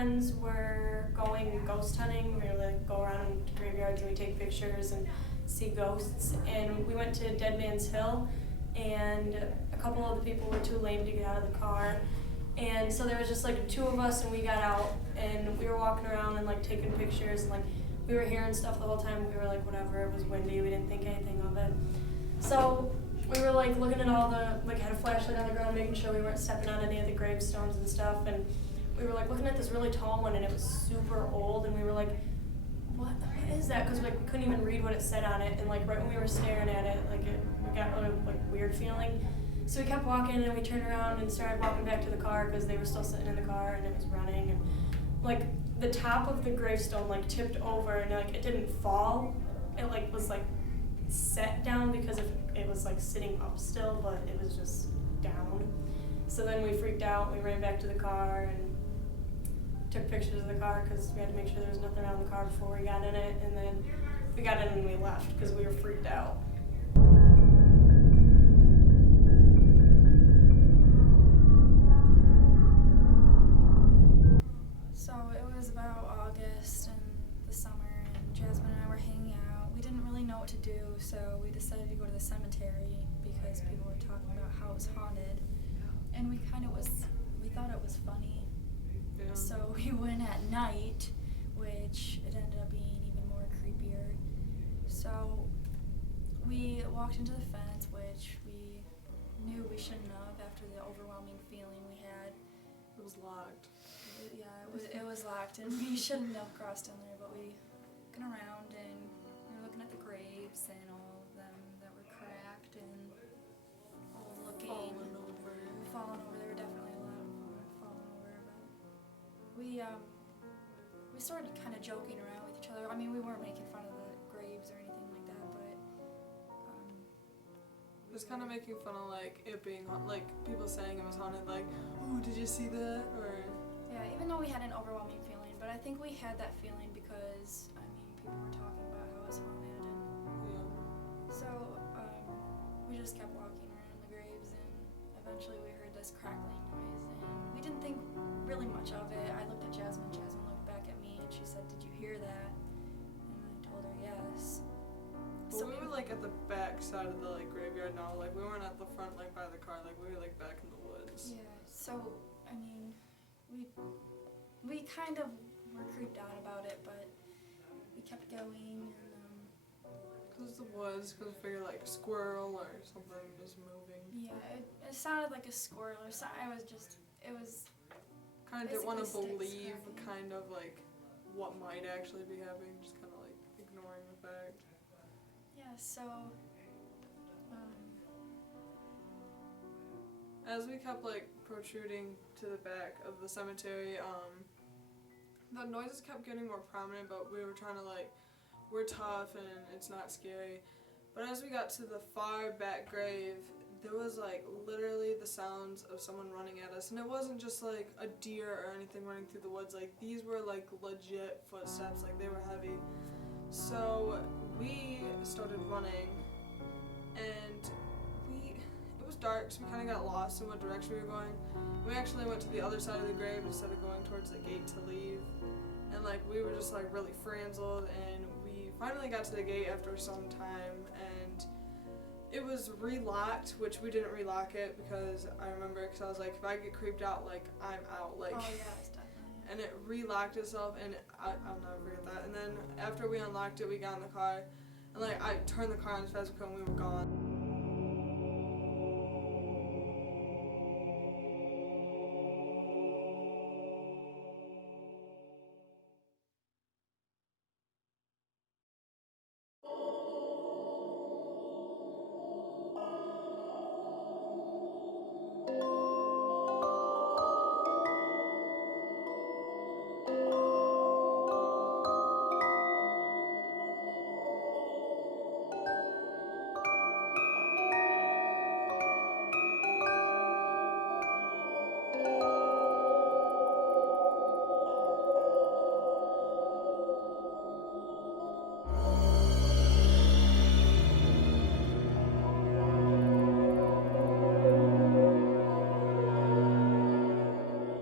friends were going ghost hunting. We were like go around graveyards and we take pictures and see ghosts. And we went to Dead Man's Hill, and a couple of the people were too lame to get out of the car. And so there was just like two of us, and we got out and we were walking around and like taking pictures, and like we were hearing stuff the whole time. We were like, whatever, it was windy, we didn't think anything of it. So we were like looking at all the, like had a flashlight on the ground, making sure we weren't stepping on any of the gravestones and stuff. And we were like looking at this really tall one, and it was super old, and we were like, what is that? Because like we couldn't even read what it said on it. And like right when we were staring at it, like we got really like weird feeling. So we kept walking, and we turned around and started walking back to the car because they were still sitting in the car and it was running. And like the top of the gravestone like tipped over, and like it didn't fall. It like was like set down because it was like sitting up still, but it was just down. So then we freaked out. We ran back to the car and took pictures of the car because we had to make sure there was nothing around the car before we got in it. And then we got in and we left because we were freaked out. So it was about August and the summer, and Jasmine and I were hanging out. We didn't really know what to do, so we decided to go to the cemetery because people were talking about how it was haunted. And we thought it was funny. Yeah. So we went at night, which it ended up being even more creepier. So we walked into the fence, which we knew we shouldn't have after the overwhelming feeling we had. It was locked. It was locked, and we shouldn't have crossed in there, but we looking around and we were looking at the graves and all of them that were cracked and old looking. Fallen over. There were definitely a lot of them fallen over, but we started kind of joking around with each other. I mean, we weren't making fun of the graves or anything like that, but It was kind of making fun of like it being like people saying it was haunted, like, oh, did you see that? Or yeah, even though we had an overwhelming feeling, but I think we had that feeling because I mean people were talking about how it was haunted, and yeah. so we just kept walking around the graves, and eventually we heard this crackling noise, and we didn't think really much of it. I looked at Jasmine. Jasmine looked back at me, and she said, "Did you hear that?" And I told her yes. But we were like at the back side of the like graveyard now. Like we weren't at the front like by the car. Like we were like back in the woods. Yeah. So I mean, we kind of were creeped out about it, but we kept going, and Cause the woods. Cause we figured like a squirrel or something was moving. yeah, it sounded like a squirrel or something. It was Kind of didn't want to basically sticks believe cracking. kind of like what might actually be happening. Just kind of like ignoring the fact. yeah. So As we kept like protruding to the back of the cemetery, the noises kept getting more prominent, but we were trying to like, we're tough and it's not scary. But as we got to the far back grave, there was like literally the sounds of someone running at us, and it wasn't just like a deer or anything running through the woods. Like these were like legit footsteps, like they were heavy. So we started running, and it was dark, so we kind of got lost in what direction we were going. We actually went to the other side of the grave instead of going towards the gate to leave, and like we were just like really franzled, and we finally got to the gate after some time, and it was relocked, which we didn't relock it because I remember, because I was like, if I get creeped out, like I'm out, like. oh yeah, it's definitely. And it relocked itself, and I'll never forget that. And then after we unlocked it, we got in the car, and like I turned the car on as fast as we could, and we were gone.